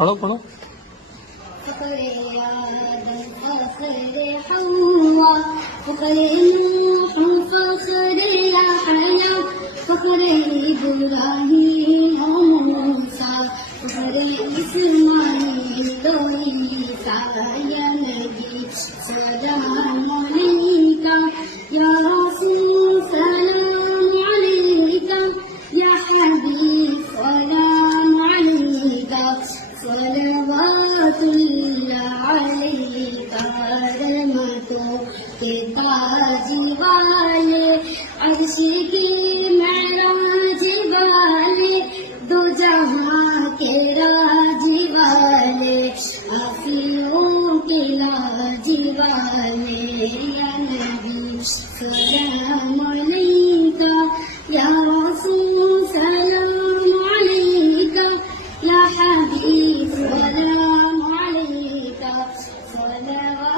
पढ़ो पढ़ो। فخر آدم فخر حوا فخر نوح فخر يحيى فخر إبراهيم وموسى فخر إسماعيل وعيسى يا نبي سلام عليك يا رسول سلام عليك يا حبيب سلام عليك صلوات الله عليك रहमतों के ताज वाले अर्श की महराज वाले दो जहां के राज वाले आफियों के लाज वाले या नबी सलाम अलैका या रसूल सलाम अलैका या हबीब सलाम अलैका सलाम